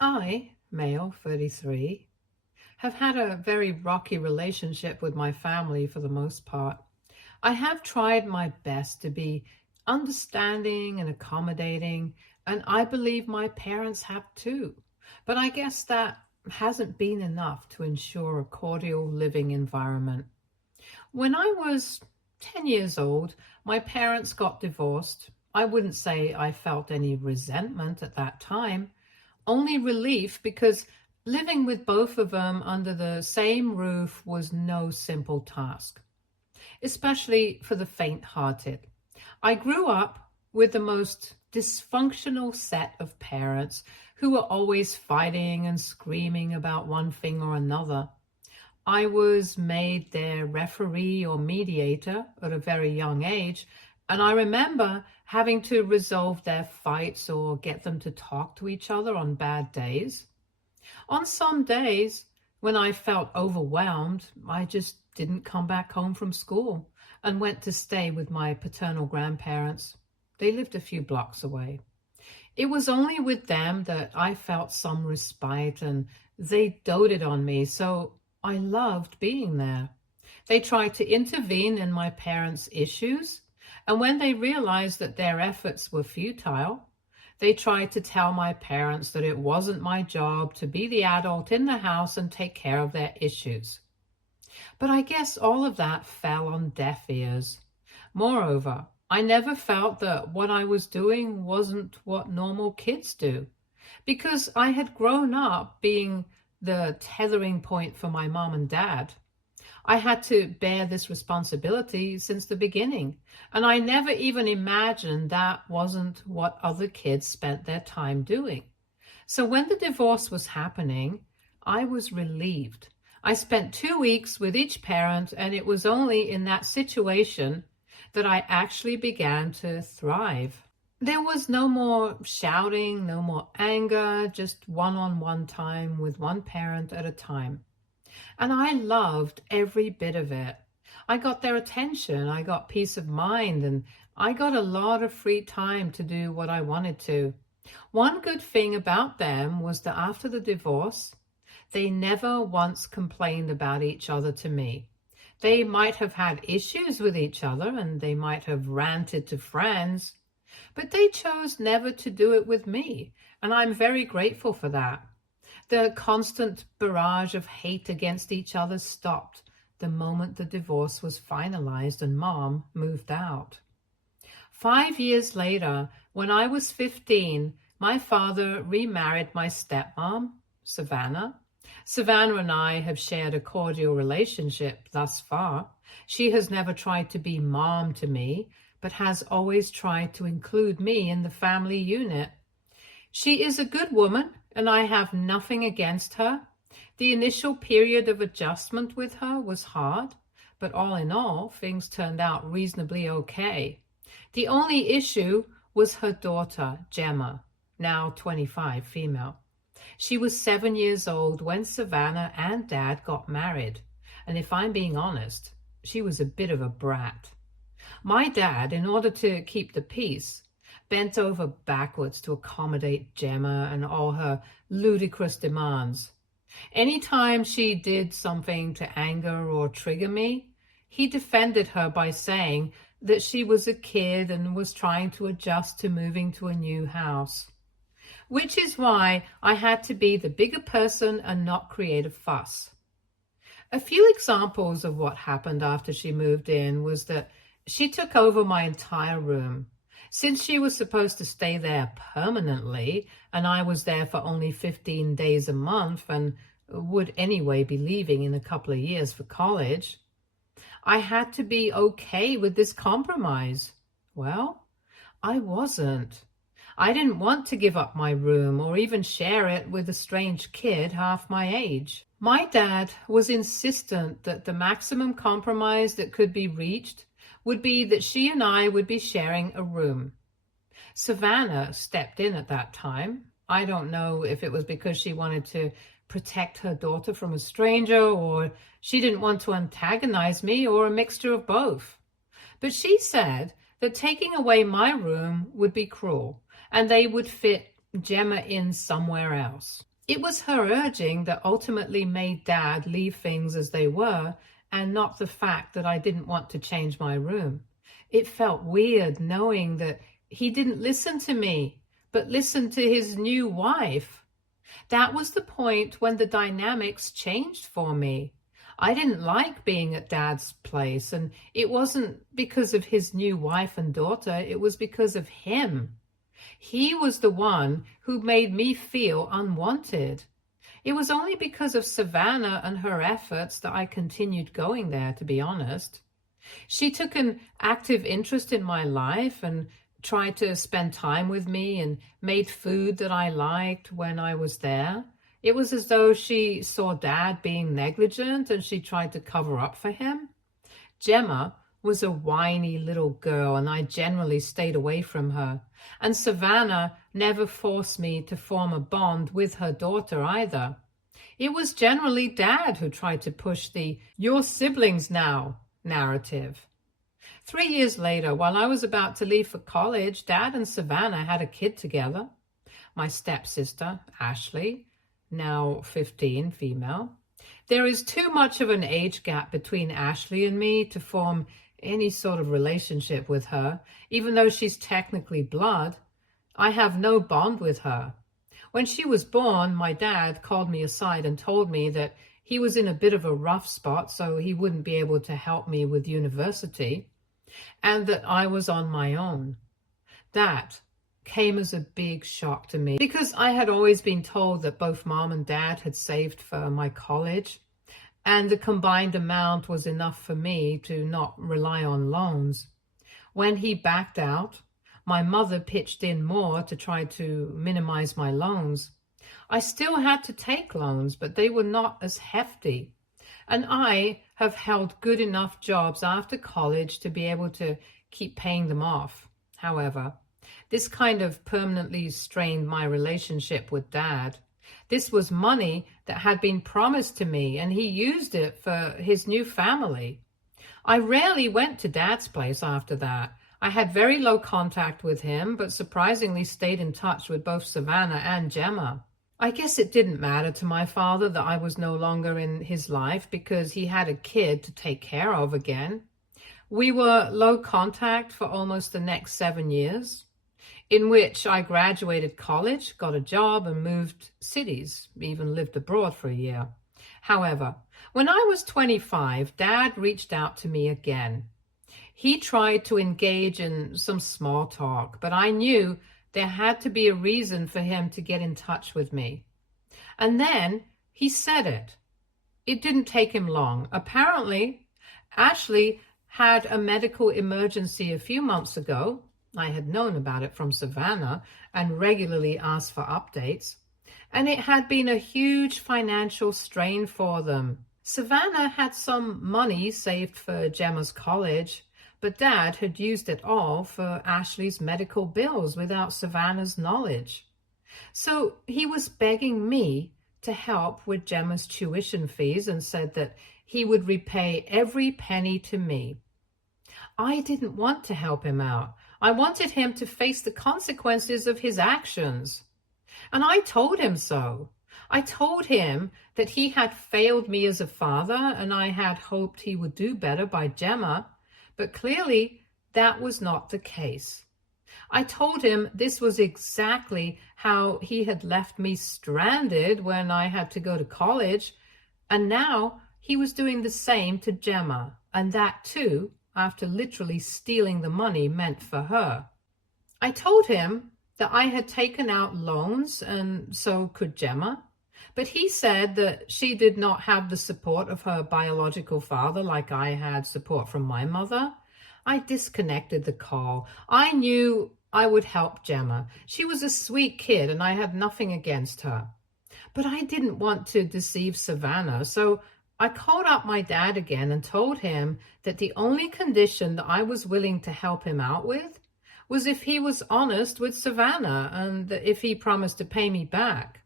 I, male 33, have had a very rocky relationship with my family for the most part. I have tried my best to be understanding and accommodating, and I believe my parents have too. But I guess that hasn't been enough to ensure a cordial living environment. When I was 10 years old, my parents got divorced. I wouldn't say I felt any resentment at that time, only relief because living with both of them under the same roof was no simple task, especially for the faint-hearted. I grew up with the most dysfunctional set of parents who were always fighting and screaming about one thing or another. I was made their referee or mediator at a very young age, and I remember having to resolve their fights or get them to talk to each other on bad days. On some days, when I felt overwhelmed, I just didn't come back home from school and went to stay with my paternal grandparents. They lived a few blocks away. It was only with them that I felt some respite, and they doted on me, so I loved being there. They tried to intervene in my parents' issues, and when they realized that their efforts were futile, they tried to tell my parents that it wasn't my job to be the adult in the house and take care of their issues. But I guess all of that fell on deaf ears. Moreover, I never felt that what I was doing wasn't what normal kids do, because I had grown up being the tethering point for my mom and dad. I had to bear this responsibility since the beginning, and I never even imagined that wasn't what other kids spent their time doing. So when the divorce was happening, I was relieved. I spent 2 weeks with each parent, and it was only in that situation that I actually began to thrive. There was no more shouting, no more anger, just one-on-one time with one parent at a time. And I loved every bit of it. I got their attention, I got peace of mind, and I got a lot of free time to do what I wanted to. One good thing about them was that after the divorce, they never once complained about each other to me. They might have had issues with each other, and they might have ranted to friends, but they chose never to do it with me, and I'm very grateful for that. The constant barrage of hate against each other stopped the moment the divorce was finalized and Mom moved out. 5 years later, when I was 15, my father remarried my stepmom, Savannah. Savannah and I have shared a cordial relationship thus far. She has never tried to be mom to me, but has always tried to include me in the family unit. She is a good woman, and I have nothing against her. The initial period of adjustment with her was hard, but all in all, things turned out reasonably okay. The only issue was her daughter, Gemma, now 25, female. She was 7 years old when Savannah and Dad got married, and if I'm being honest, she was a bit of a brat. My dad, in order to keep the peace, bent over backwards to accommodate Gemma and all her ludicrous demands. Anytime she did something to anger or trigger me, he defended her by saying that she was a kid and was trying to adjust to moving to a new house. Which is why I had to be the bigger person and not create a fuss. A few examples of what happened after she moved in was that she took over my entire room. Since she was supposed to stay there permanently, and I was there for only 15 days a month and would anyway be leaving in a couple of years for college, I had to be okay with this compromise. Well, I wasn't. I didn't want to give up my room or even share it with a strange kid half my age. My dad was insistent that the maximum compromise that could be reached would be that she and I would be sharing a room. Savannah stepped in at that time. I don't know if it was because she wanted to protect her daughter from a stranger, or she didn't want to antagonize me, or a mixture of both. But she said that taking away my room would be cruel, and they would fit Gemma in somewhere else. It was her urging that ultimately made Dad leave things as they were, and not the fact that I didn't want to change my room. It felt weird knowing that he didn't listen to me, but listened to his new wife. That was the point when the dynamics changed for me. I didn't like being at Dad's place, and it wasn't because of his new wife and daughter, it was because of him. He was the one who made me feel unwanted. It was only because of Savannah and her efforts that I continued going there, to be honest. She took an active interest in my life and tried to spend time with me and made food that I liked when I was there. It was as though she saw Dad being negligent and she tried to cover up for him. Gemma was a whiny little girl, and I generally stayed away from her. And Savannah never forced me to form a bond with her daughter either. It was generally Dad who tried to push the "your siblings now" narrative. 3 years later, while I was about to leave for college, Dad and Savannah had a kid together. My stepsister, Ashley, now 15, female. There is too much of an age gap between Ashley and me to form any sort of relationship with her, even though she's technically blood. I have no bond with her. When she was born, my dad called me aside and told me that he was in a bit of a rough spot, so he wouldn't be able to help me with university, and that I was on my own. That came as a big shock to me because I had always been told that both Mom and Dad had saved for my college, and the combined amount was enough for me to not rely on loans. When he backed out, my mother pitched in more to try to minimize my loans. I still had to take loans, but they were not as hefty. And I have held good enough jobs after college to be able to keep paying them off. However, this kind of permanently strained my relationship with Dad. This was money that had been promised to me, and he used it for his new family. I rarely went to Dad's place after that. I had very low contact with him, but surprisingly stayed in touch with both Savannah and Gemma. I guess it didn't matter to my father that I was no longer in his life because he had a kid to take care of again. We were low contact for almost the next 7 years, in which I graduated college, got a job, and moved cities, even lived abroad for a year. However, when I was 25, Dad reached out to me again. He tried to engage in some small talk, but I knew there had to be a reason for him to get in touch with me. And then he said it. It didn't take him long. Apparently, Ashley had a medical emergency a few months ago. I had known about it from Savannah and regularly asked for updates. And it had been a huge financial strain for them. Savannah had some money saved for Gemma's college, but Dad had used it all for Ashley's medical bills without Savannah's knowledge. So he was begging me to help with Gemma's tuition fees and said that he would repay every penny to me. I didn't want to help him out. I wanted him to face the consequences of his actions. And I told him so. I told him that he had failed me as a father and I had hoped he would do better by Gemma, but clearly that was not the case. I told him this was exactly how he had left me stranded when I had to go to college, and now he was doing the same to Gemma, and that too after literally stealing the money meant for her. I told him that I had taken out loans and so could Gemma, but he said that she did not have the support of her biological father like I had support from my mother. I disconnected the call. I knew I would help Gemma. She was a sweet kid and I had nothing against her. But I didn't want to deceive Savannah, so I called up my dad again and told him that the only condition that I was willing to help him out with was if he was honest with Savannah and if he promised to pay me back.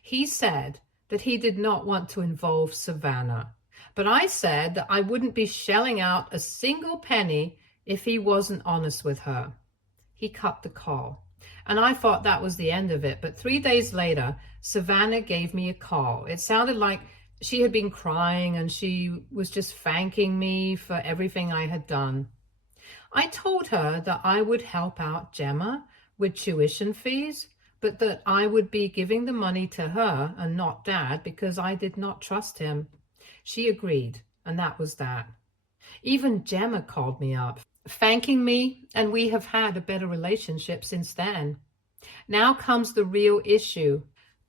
He said that he did not want to involve Savannah, but I said that I wouldn't be shelling out a single penny if he wasn't honest with her. He cut the call. And I thought that was the end of it. But 3 days later, Savannah gave me a call. It sounded like she had been crying and she was just thanking me for everything I had done. I told her that I would help out Gemma with tuition fees, but that I would be giving the money to her and not Dad because I did not trust him. She agreed, and that was that. Even Gemma called me up, thanking me, and we have had a better relationship since then. Now comes the real issue.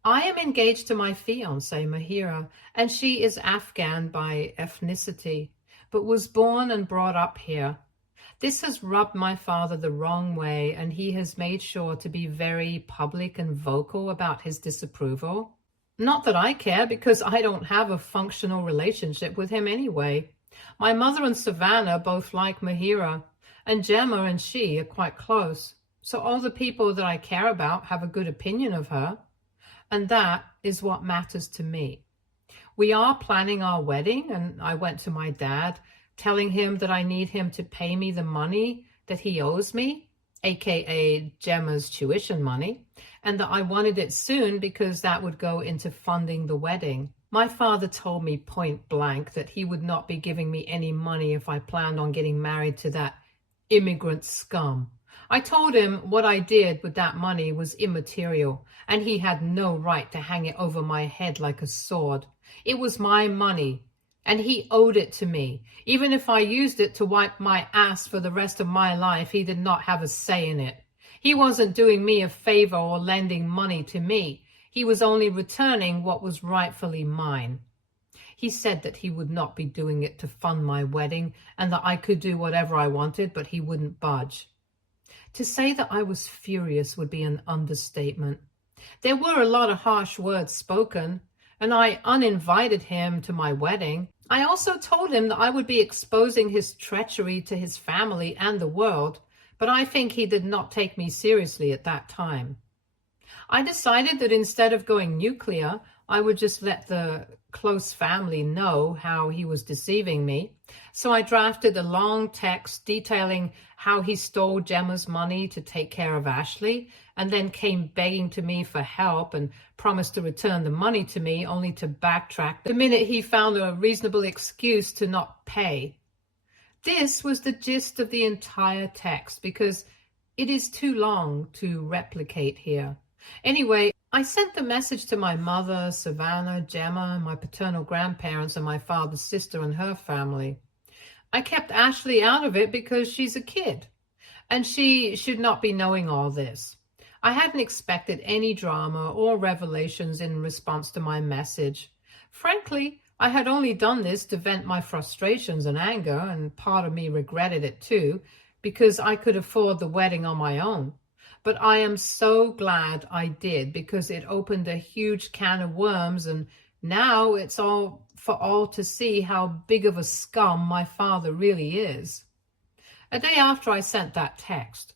I am engaged to my fiancée, Mahira, and she is Afghan by ethnicity, but was born and brought up here. This has rubbed my father the wrong way, and he has made sure to be very public and vocal about his disapproval. Not that I care, because I don't have a functional relationship with him anyway. My mother and Savannah both like Mahira, and Gemma and she are quite close. So all the people that I care about have a good opinion of her, and that is what matters to me. We are planning our wedding, and I went to my dad, telling him that I need him to pay me the money that he owes me, aka Gemma's tuition money, and that I wanted it soon because that would go into funding the wedding. My father told me point blank that he would not be giving me any money if I planned on getting married to that immigrant scum. I told him what I did with that money was immaterial, and he had no right to hang it over my head like a sword. It was my money, and he owed it to me. Even if I used it to wipe my ass for the rest of my life, he did not have a say in it. He wasn't doing me a favor or lending money to me. He was only returning what was rightfully mine. He said that he would not be doing it to fund my wedding and that I could do whatever I wanted, but he wouldn't budge. To say that I was furious would be an understatement. There were a lot of harsh words spoken, and I uninvited him to my wedding. I also told him that I would be exposing his treachery to his family and the world, but I think he did not take me seriously at that time. I decided that instead of going nuclear, I would just let the close family know how he was deceiving me. So I drafted a long text detailing how he stole Gemma's money to take care of Ashley, and then came begging to me for help and promised to return the money to me, only to backtrack the minute he found a reasonable excuse to not pay. This was the gist of the entire text, because it is too long to replicate here. Anyway, I sent the message to my mother, Savannah, Gemma, my paternal grandparents, and my father's sister and her family. I kept Ashley out of it because she's a kid, and she should not be knowing all this. I hadn't expected any drama or revelations in response to my message. Frankly, I had only done this to vent my frustrations and anger, and part of me regretted it too, because I could afford the wedding on my own. But I am so glad I did, because it opened a huge can of worms, and now it's all for all to see how big of a scum my father really is. A day after I sent that text,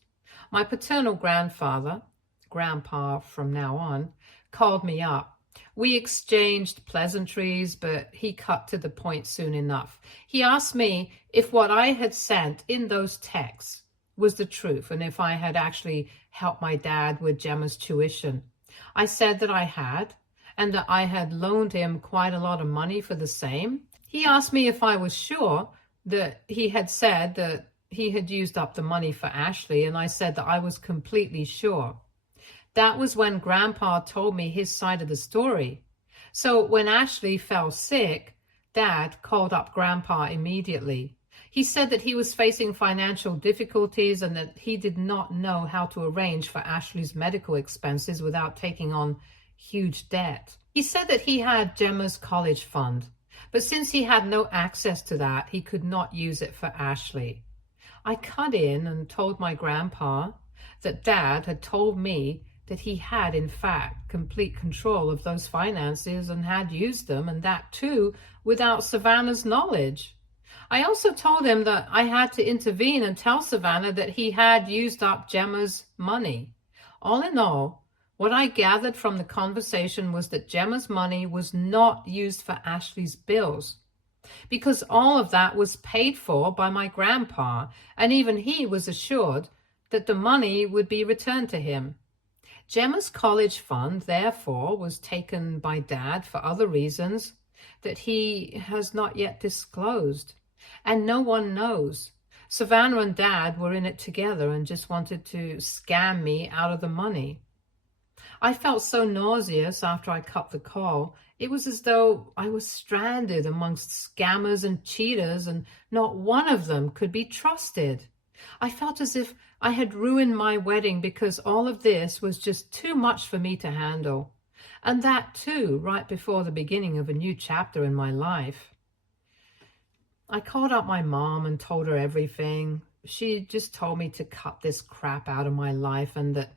my paternal grandfather, Grandpa from now on, called me up. We exchanged pleasantries, but he cut to the point soon enough. He asked me if what I had sent in those texts was the truth, and if I had actually helped my dad with Gemma's tuition. I said that I had, and that I had loaned him quite a lot of money for the same. He asked me if I was sure that he had said that he had used up the money for Ashley, and I said that I was completely sure. That was when Grandpa told me his side of the story. So when Ashley fell sick, Dad called up Grandpa immediately. He said that he was facing financial difficulties and that he did not know how to arrange for Ashley's medical expenses without taking on huge debt. He said that he had Gemma's college fund, but since he had no access to that, he could not use it for Ashley. I cut in and told my grandpa that Dad had told me that he had, in fact, complete control of those finances and had used them, and that too without Savannah's knowledge. I also told him that I had to intervene and tell Savannah that he had used up Gemma's money. All in all, what I gathered from the conversation was that Gemma's money was not used for Ashley's bills, because all of that was paid for by my grandpa, and even he was assured that the money would be returned to him. Gemma's college fund, therefore, was taken by Dad for other reasons that he has not yet disclosed, and no one knows. Savannah and Dad were in it together and just wanted to scam me out of the money. I felt so nauseous after I cut the call. It was as though I was stranded amongst scammers and cheaters, and not one of them could be trusted. I felt as if I had ruined my wedding because all of this was just too much for me to handle. And that too, right before the beginning of a new chapter in my life. I called up my mom and told her everything. She just told me to cut this crap out of my life and that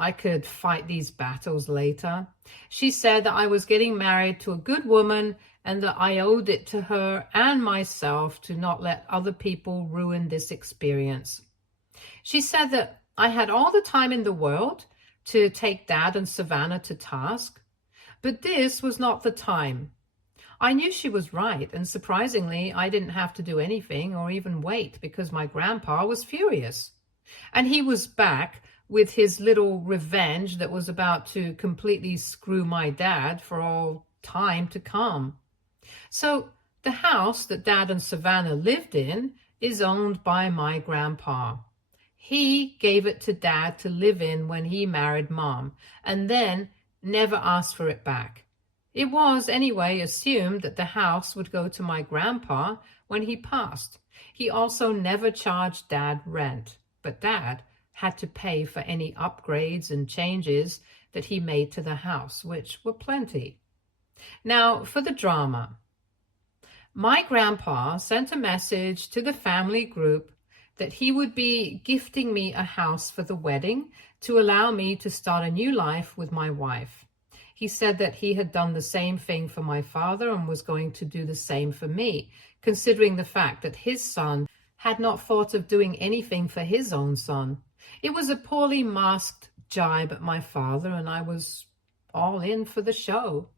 I could fight these battles later. She said that I was getting married to a good woman and that I owed it to her and myself to not let other people ruin this experience. She said that I had all the time in the world to take Dad and Savannah to task, but this was not the time. I knew she was right, and surprisingly, I didn't have to do anything or even wait because my grandpa was furious. And he was back with his little revenge that was about to completely screw my dad for all time to come. So the house that Dad and Savannah lived in is owned by my grandpa. He gave it to Dad to live in when he married Mom, and then never asked for it back. It was, anyway, assumed that the house would go to my grandpa when he passed. He also never charged Dad rent, but Dad had to pay for any upgrades and changes that he made to the house, which were plenty. Now, for the drama. My grandpa sent a message to the family group that he would be gifting me a house for the wedding to allow me to start a new life with my wife. He said that he had done the same thing for my father and was going to do the same for me, considering the fact that his son had not thought of doing anything for his own son. It was a poorly masked jibe at my father, and I was all in for the show.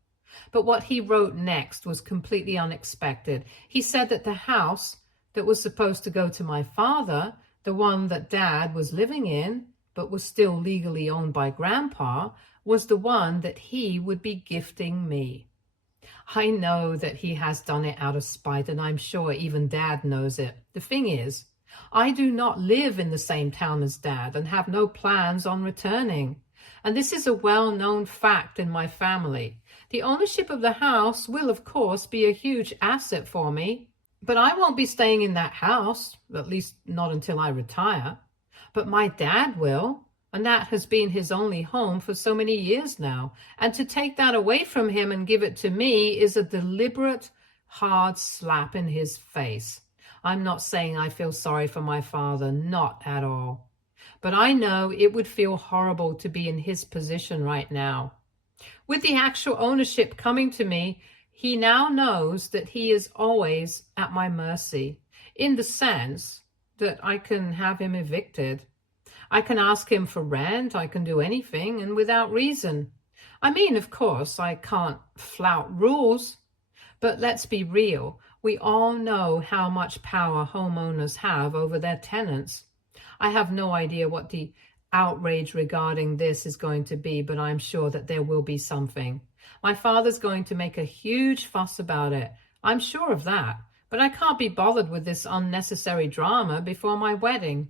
But what he wrote next was completely unexpected. He said that the house that was supposed to go to my father, the one that Dad was living in, but was still legally owned by Grandpa, was the one that he would be gifting me. I know that he has done it out of spite, and I'm sure even Dad knows it. The thing is, I do not live in the same town as Dad and have no plans on returning. And this is a well-known fact in my family. The ownership of the house will, of course, be a huge asset for me, but I won't be staying in that house, at least not until I retire. But my dad will, and that has been his only home for so many years now. And to take that away from him and give it to me is a deliberate, hard slap in his face. I'm not saying I feel sorry for my father, not at all. But I know it would feel horrible to be in his position right now. With the actual ownership coming to me, he now knows that he is always at my mercy, in the sense that I can have him evicted. I can ask him for rent, I can do anything, and without reason. I mean, of course, I can't flout rules, but let's be real. We all know how much power homeowners have over their tenants. I have no idea what the outrage regarding this is going to be, but I'm sure that there will be something. My father's going to make a huge fuss about it. I'm sure of that, but I can't be bothered with this unnecessary drama before my wedding.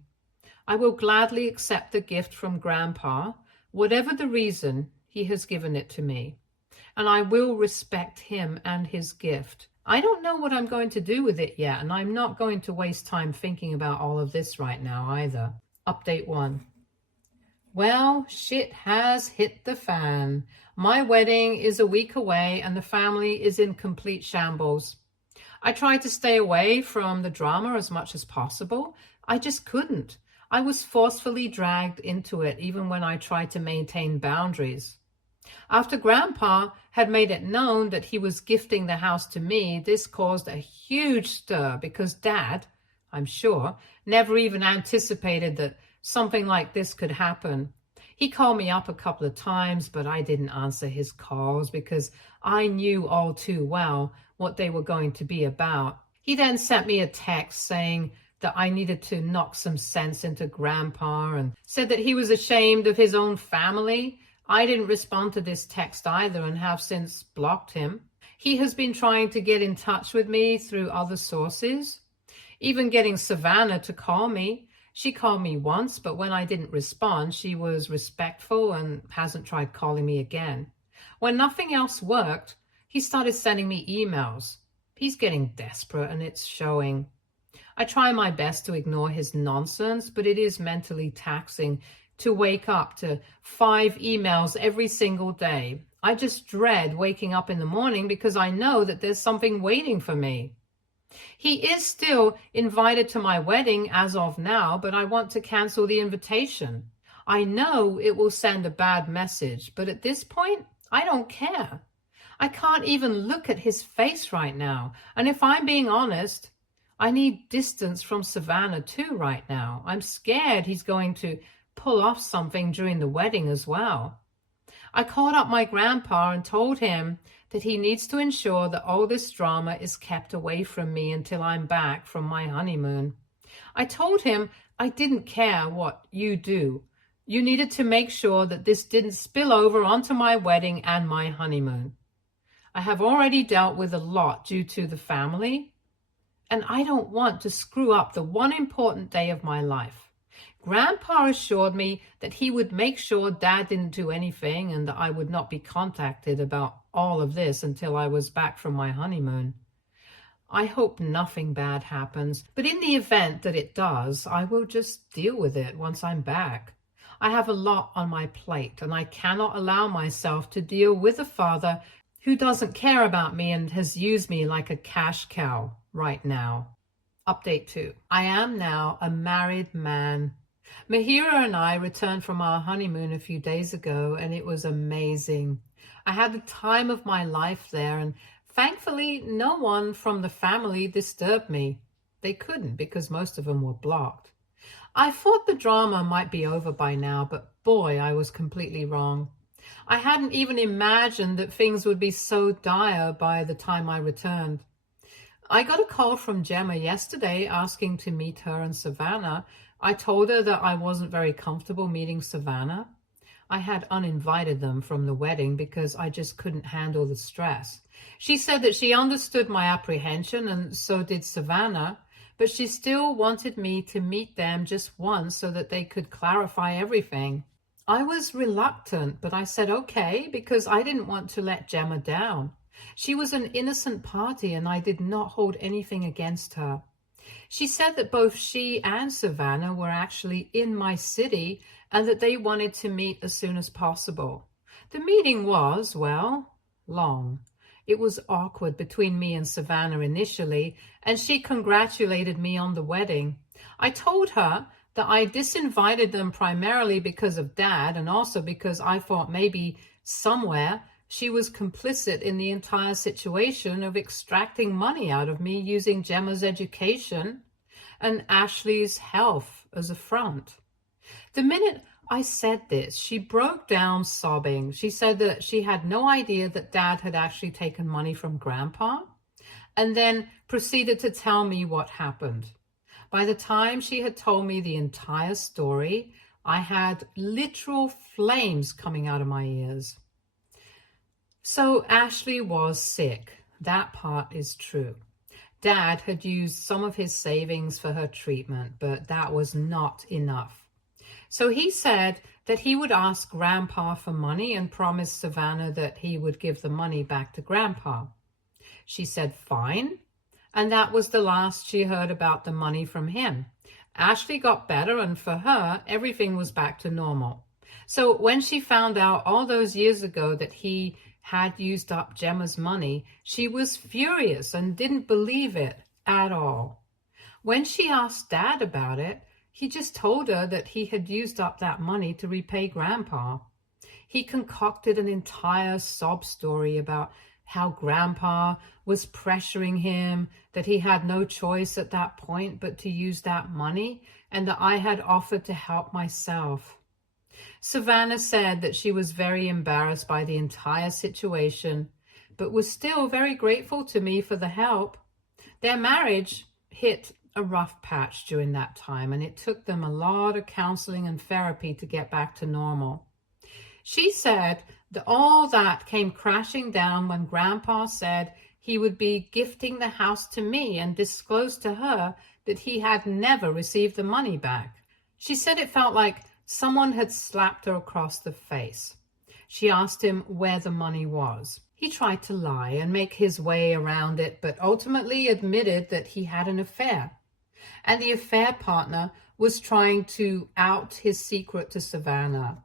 I will gladly accept the gift from Grandpa, whatever the reason he has given it to me, and I will respect him and his gift. I don't know what I'm going to do with it yet, and I'm not going to waste time thinking about all of this right now either. Update 1. Well, shit has hit the fan. My wedding is a week away and the family is in complete shambles. I tried to stay away from the drama as much as possible. I just couldn't. I was forcefully dragged into it even when I tried to maintain boundaries. After Grandpa had made it known that he was gifting the house to me, this caused a huge stir because Dad, I'm sure, never even anticipated that something like this could happen. He called me up a couple of times, but I didn't answer his calls because I knew all too well what they were going to be about. He then sent me a text saying that I needed to knock some sense into Grandpa, and said that he was ashamed of his own family. I didn't respond to this text either and have since blocked him. He has been trying to get in touch with me through other sources, even getting Savannah to call me. She called me once, but when I didn't respond, she was respectful and hasn't tried calling me again. When nothing else worked, he started sending me emails. He's getting desperate, and it's showing. I try my best to ignore his nonsense, but it is mentally taxing to wake up to 5 emails every single day. I just dread waking up in the morning because I know that there's something waiting for me. He is still invited to my wedding as of now, but I want to cancel the invitation. I know it will send a bad message, but at this point, I don't care. I can't even look at his face right now. And if I'm being honest, I need distance from Savannah too right now. I'm scared he's going to pull off something during the wedding as well. I called up my grandpa and told him that he needs to ensure that all this drama is kept away from me until I'm back from my honeymoon. I told him I didn't care what you do. You needed to make sure that this didn't spill over onto my wedding and my honeymoon. I have already dealt with a lot due to the family, and I don't want to screw up the one important day of my life. Grandpa assured me that he would make sure Dad didn't do anything and that I would not be contacted about all of this until I was back from my honeymoon. I hope nothing bad happens, but in the event that it does, I will just deal with it once I'm back. I have a lot on my plate, and I cannot allow myself to deal with a father who doesn't care about me and has used me like a cash cow right now. Update 2. I am now a married man. Mahira and I returned from our honeymoon a few days ago, and it was amazing. I had the time of my life there, and thankfully no one from the family disturbed me. They couldn't because most of them were blocked. I thought the drama might be over by now, but boy, I was completely wrong. I hadn't even imagined that things would be so dire by the time I returned. I got a call from Gemma yesterday asking to meet her and Savannah. I told her that I wasn't very comfortable meeting Savannah. I had uninvited them from the wedding because I just couldn't handle the stress. She said that she understood my apprehension, and so did Savannah, but she still wanted me to meet them just once so that they could clarify everything. I was reluctant, but I said okay because I didn't want to let Gemma down. She was an innocent party and I did not hold anything against her. She said that both she and Savannah were actually in my city and that they wanted to meet as soon as possible. The meeting was, well, long. It was awkward between me and Savannah initially, and she congratulated me on the wedding. I told her that I disinvited them primarily because of Dad and also because I thought maybe somewhere she was complicit in the entire situation of extracting money out of me using Gemma's education and Ashley's health as a front. The minute I said this, she broke down sobbing. She said that she had no idea that Dad had actually taken money from Grandpa, and then proceeded to tell me what happened. By the time she had told me the entire story, I had literal flames coming out of my ears. So Ashley was sick. That part is true. Dad had used some of his savings for her treatment, but that was not enough. So he said that he would ask Grandpa for money and promised Savannah that he would give the money back to Grandpa. She said fine, and that was the last she heard about the money from him. Ashley got better, and for her, everything was back to normal. So when she found out all those years ago that he had used up Gemma's money, she was furious and didn't believe it at all. When she asked Dad about it, he just told her that he had used up that money to repay Grandpa. He concocted an entire sob story about how Grandpa was pressuring him, that he had no choice at that point but to use that money, and that I had offered to help myself. Savannah said that she was very embarrassed by the entire situation, but was still very grateful to me for the help. Their marriage hit a rough patch during that time, and it took them a lot of counseling and therapy to get back to normal. She said that all that came crashing down when Grandpa said he would be gifting the house to me and disclosed to her that he had never received the money back. She said it felt like someone had slapped her across the face. She asked him where the money was. He tried to lie and make his way around it, but ultimately admitted that he had an affair. And the affair partner was trying to out his secret to Savannah.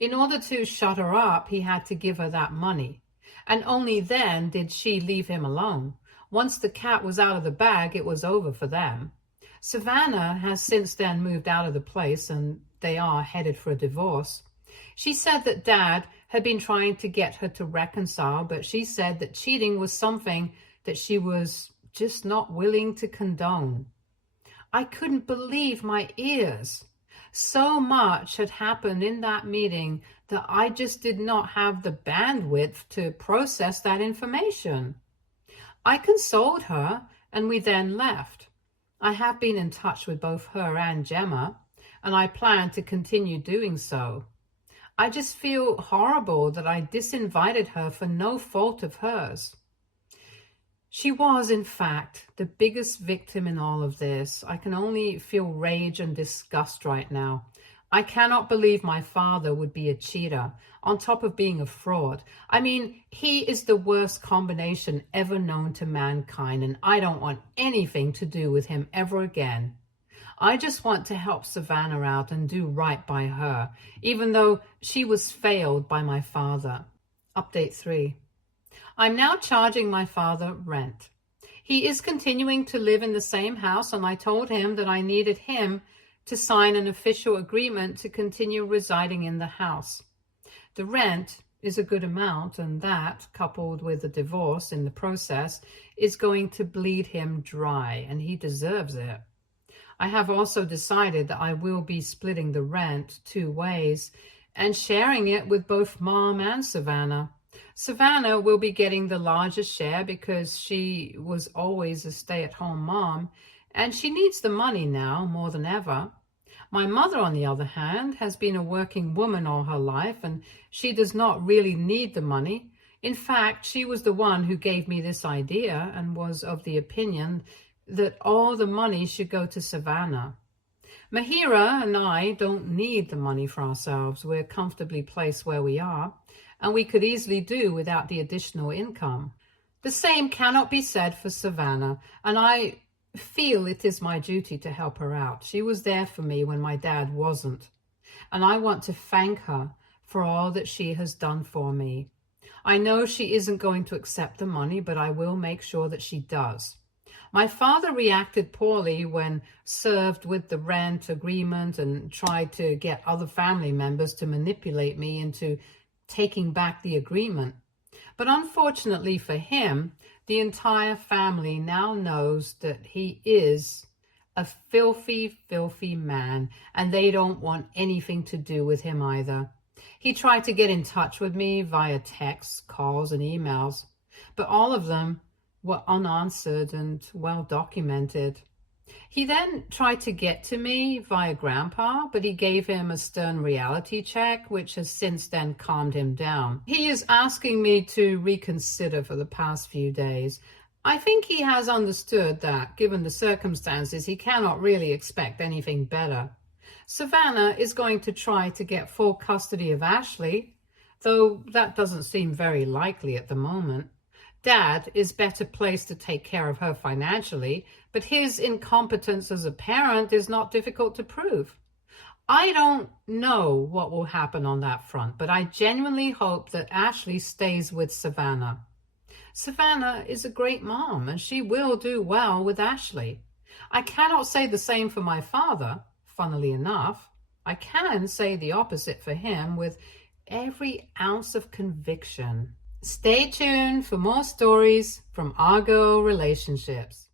In order to shut her up, he had to give her that money. And only then did she leave him alone. Once the cat was out of the bag, it was over for them. Savannah has since then moved out of the place, and they are headed for a divorce. She said that Dad had been trying to get her to reconcile, but she said that cheating was something that she was just not willing to condone. I couldn't believe my ears. So much had happened in that meeting that I just did not have the bandwidth to process that information. I consoled her, and we then left. I have been in touch with both her and Gemma, and I plan to continue doing so. I just feel horrible that I disinvited her for no fault of hers. She was, in fact, the biggest victim in all of this. I can only feel rage and disgust right now. I cannot believe my father would be a cheater, on top of being a fraud. I mean, he is the worst combination ever known to mankind, and I don't want anything to do with him ever again. I just want to help Savannah out and do right by her, even though she was failed by my father. Update 3. I'm now charging my father rent. He is continuing to live in the same house, and I told him that I needed him to sign an official agreement to continue residing in the house. The rent is a good amount, and that, coupled with the divorce in the process, is going to bleed him dry, and he deserves it. I have also decided that I will be splitting the rent 2 ways and sharing it with both Mom and Savannah. Savannah will be getting the largest share because she was always a stay-at-home mom, and she needs the money now more than ever. My mother, on the other hand, has been a working woman all her life, and she does not really need the money. In fact, she was the one who gave me this idea and was of the opinion that all the money should go to Savannah. Mahira and I don't need the money for ourselves. We're comfortably placed where we are, and we could easily do without the additional income. The same cannot be said for Savannah, and I feel it is my duty to help her out. She was there for me when my dad wasn't, and I want to thank her for all that she has done for me. I know she isn't going to accept the money, but I will make sure that she does. My father reacted poorly when served with the rent agreement and tried to get other family members to manipulate me into taking back the agreement. But unfortunately for him, the entire family now knows that he is a filthy, filthy man, and they don't want anything to do with him either. He tried to get in touch with me via texts, calls, and emails, but all of them were unanswered and well documented. He then tried to get to me via Grandpa, but he gave him a stern reality check, which has since then calmed him down. He is asking me to reconsider for the past few days. I think he has understood that, given the circumstances, he cannot really expect anything better. Savannah is going to try to get full custody of Ashley, though that doesn't seem very likely at the moment. Dad is better placed to take care of her financially, but his incompetence as a parent is not difficult to prove. I don't know what will happen on that front, but I genuinely hope that Ashley stays with Savannah. Savannah is a great mom, and she will do well with Ashley. I cannot say the same for my father, funnily enough. I can say the opposite for him with every ounce of conviction. Stay tuned for more stories from Argo Relationships.